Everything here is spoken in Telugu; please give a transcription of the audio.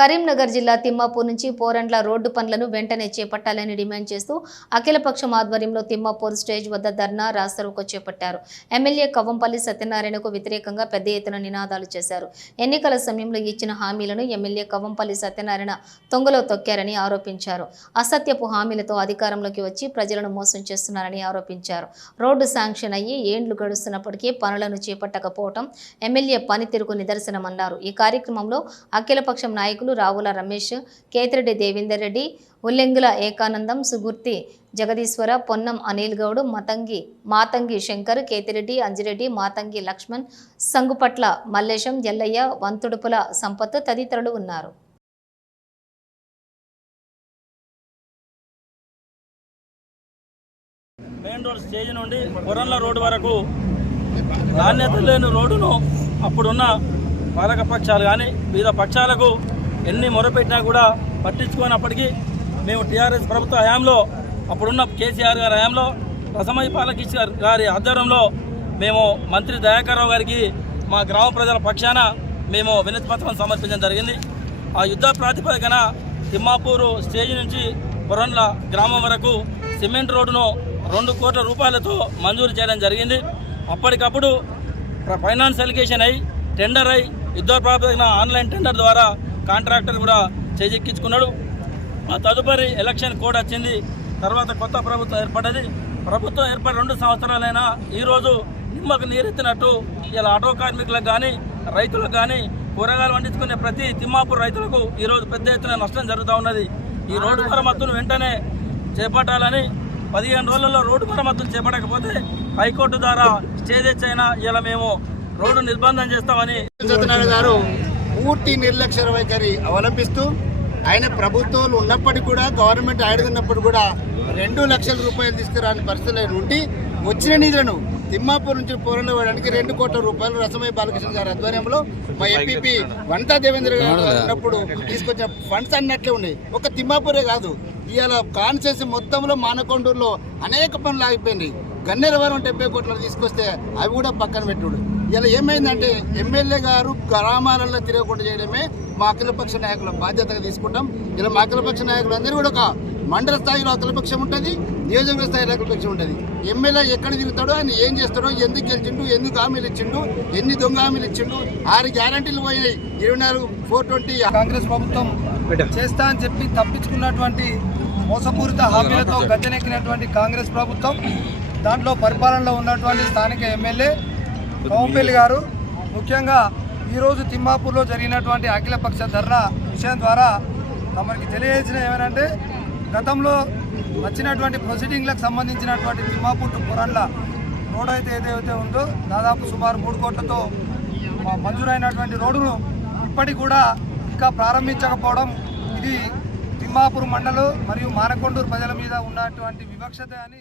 కరీంనగర్ జిల్లా తిమ్మాపూర్ నుంచి పోరండ్ల రోడ్డు పనులను వెంటనే చేపట్టాలని డిమాండ్ చేస్తూ అఖిలపక్షం ఆధ్వర్యంలో తిమ్మాపూర్ స్టేజ్ వద్ద ధర్నా రాస్తారోకో చేపట్టారు. ఎమ్మెల్యే కవ్వంపల్లి సత్యనారాయణకు వ్యతిరేకంగా పెద్ద ఎత్తున నినాదాలు చేశారు. ఎన్నికల సమయంలో ఇచ్చిన హామీలను ఎమ్మెల్యే కవ్వంపల్లి సత్యనారాయణ తొంగలో తొక్కారని ఆరోపించారు. అసత్యపు హామీలతో అధికారంలోకి వచ్చి ప్రజలను మోసం చేస్తున్నారని ఆరోపించారు. రోడ్డు శాంక్షన్ అయ్యి ఏండ్లు గడుస్తున్నప్పటికీ పనులను చేపట్టకపోవటం ఎమ్మెల్యే పనితీరుకు నిదర్శనమన్నారు. ఈ కార్యక్రమంలో అఖిలపక్షం నాయకులు రావుల రమేష్ కేతిరెడ్డి దేవేందర్ రెడ్డి ఉల్లెంగుల ఏకానందం సుగుర్తి జగదీశ్వర పొన్నం అనిల్ గౌడ్ మతంగి మాతంగి శంకర్ కేతిరెడ్డి అంజిరెడ్డి మాతంగి లక్ష్మణ్ సంగుపట్ల మల్లేశం ఎల్లయ్య వంతుడుపుల సంపత్ తదితరులు ఉన్నారు. మెయిన్ రోడ్ స్టేజ్ నుండి కొరంల రోడ్డు వరకు నాణ్యత లేని రోడ్డును అప్పుడున్న పాలక పక్షాలు కానీ వివిధ పక్షాలకు ఎన్ని మొరపెట్టినా కూడా పట్టించుకోనప్పటికీ మేము టీఆర్ఎస్ ప్రభుత్వ హయాంలో అప్పుడున్న కేసీఆర్ గారి హయాంలో రసమయ్య పాలకిష్ గారి- గారి ఆధ్వర్యంలో మేము మంత్రి దయాకర్రావు గారికి మా గ్రామ ప్రజల పక్షాన మేము వినతి పత్రం సమర్పించడం జరిగింది. ఆ యుద్ధ ప్రాతిపదికన తిమ్మాపూరు స్టేజ్ నుంచి కొరండ్ల గ్రామం వరకు సిమెంట్ రోడ్డును రెండు కోట్ల రూపాయలతో మంజూరు చేయడం జరిగింది. అప్పటికప్పుడు ప్ర- ఫైనాన్స్ ఎలిగేషన్ అయి టెండర్ అయి యుద్ధ ప్రాతిపదికన ఆన్లైన్ టెండర్ ద్వారా కాంట్రాక్టర్ కూడా చేజెక్కించుకున్నాడు. ఆ తదుపరి ఎలక్షన్ కోడ్ వచ్చింది. తర్వాత కొత్త ప్రభుత్వం ఏర్పడ్డది. ప్రభుత్వం ఏర్పడి రెండు సంవత్సరాలైనా ఈరోజు నిమ్మకు నీరెత్తినట్టు ఇలా ఆటో కార్మికులకు కానీ రైతులకు కానీ కూరగాయలు పండించుకునే ప్రతి తిమ్మాపూర్ రైతులకు ఈరోజు పెద్ద ఎత్తున నష్టం జరుగుతూ ఉన్నది. ఈ రోడ్డు మరమ్మతును వెంటనే చేపట్టాలని పదిహేను రోజుల్లో రోడ్డు మరమ్మతులు చేపట్టకపోతే హైకోర్టు ద్వారా స్టే తెచ్చైనా? ఇలా మేము రోడ్డు నిర్బంధం చేస్తామని సత్యనారాయణ గారు పూర్తి నిర్లక్ష్య వైఖరి అవలంబిస్తూ ఆయన ప్రభుత్వాలు ఉన్నప్పటికీ కూడా గవర్నమెంట్ ఆడుతున్నప్పుడు కూడా రెండు లక్షల రూపాయలు తీసుకురాని పరిస్థితులు ఉండి వచ్చిన నిధులను తిమ్మాపూర్ నుంచి పోరంలో వేయడానికి రెండు కోట్ల రూపాయలు రసమయ్య బాలకృష్ణ గారి ఆధ్వర్యంలో మా ఎంపీపీ వంటా దేవేంద్ర గారు ఉన్నప్పుడు తీసుకొచ్చిన ఫండ్స్ అన్నట్లే ఉన్నాయి. ఒక తిమ్మాపూరే కాదు. ఇవాళ కాన్సెస్ మొత్తంలో మానకొండూరులో అనేక పనులు ఆగిపోయినాయి. గన్నేరవరం డెబ్బై కోట్లు తీసుకొస్తే అవి కూడా పక్కన పెట్టుడు. ఇలా ఏమైందంటే ఎమ్మెల్యే గారు గ్రామాలలో తిరగకుండా చేయడమే మా అఖిలపక్ష నాయకుల బాధ్యతగా తీసుకుంటాం. ఇలా మా అఖిలపక్ష నాయకులు అందరూ కూడా ఒక మండల స్థాయిలో అఖిలపక్షం ఉంటుంది నియోజకవర్గ స్థాయిలో అఖిలపక్షం ఉంటుంది. ఎమ్మెల్యే ఎక్కడ తిరుగుతాడో ఆయన ఏం చేస్తాడో ఎందుకు గెలిచిండు ఎందుకు హామీలు ఇచ్చిండు ఎన్ని దొంగ హామీలు ఇచ్చిండు ఆరు గ్యారంటీలు పోయినాయి. ఇరవై నాలుగు ఫోర్ ట్వంటీ కాంగ్రెస్ ప్రభుత్వం చేస్తా అని చెప్పి తప్పించుకున్నటువంటి మోసపూరిత హామీలతో గద్దెనెక్కినటువంటి కాంగ్రెస్ ప్రభుత్వం దాంట్లో పరిపాలనలో ఉన్నటువంటి స్థానిక ఎమ్మెల్యే కోంపల్లి గారు ముఖ్యంగా ఈరోజు తిమ్మాపూర్లో జరిగినటువంటి అఖిలపక్ష ధర్నా విషయం ద్వారా తమకి తెలియజేసిన ఏమనంటే గతంలో వచ్చినటువంటి ప్రొసీడింగ్లకు సంబంధించినటువంటి తిమ్మాపూర్ టు పురాన్ల రోడ్ అయితే ఏదైతే ఉందో దాదాపు సుమారు మూడు కోట్లతో మా మంజూరైనటువంటి రోడ్డును ఇప్పటికి కూడా ఇంకా ప్రారంభించకపోవడం ఇది తిమ్మాపూర్ మండలం మరియు మానకొండూరు ప్రజల మీద ఉన్నటువంటి వివక్షత అని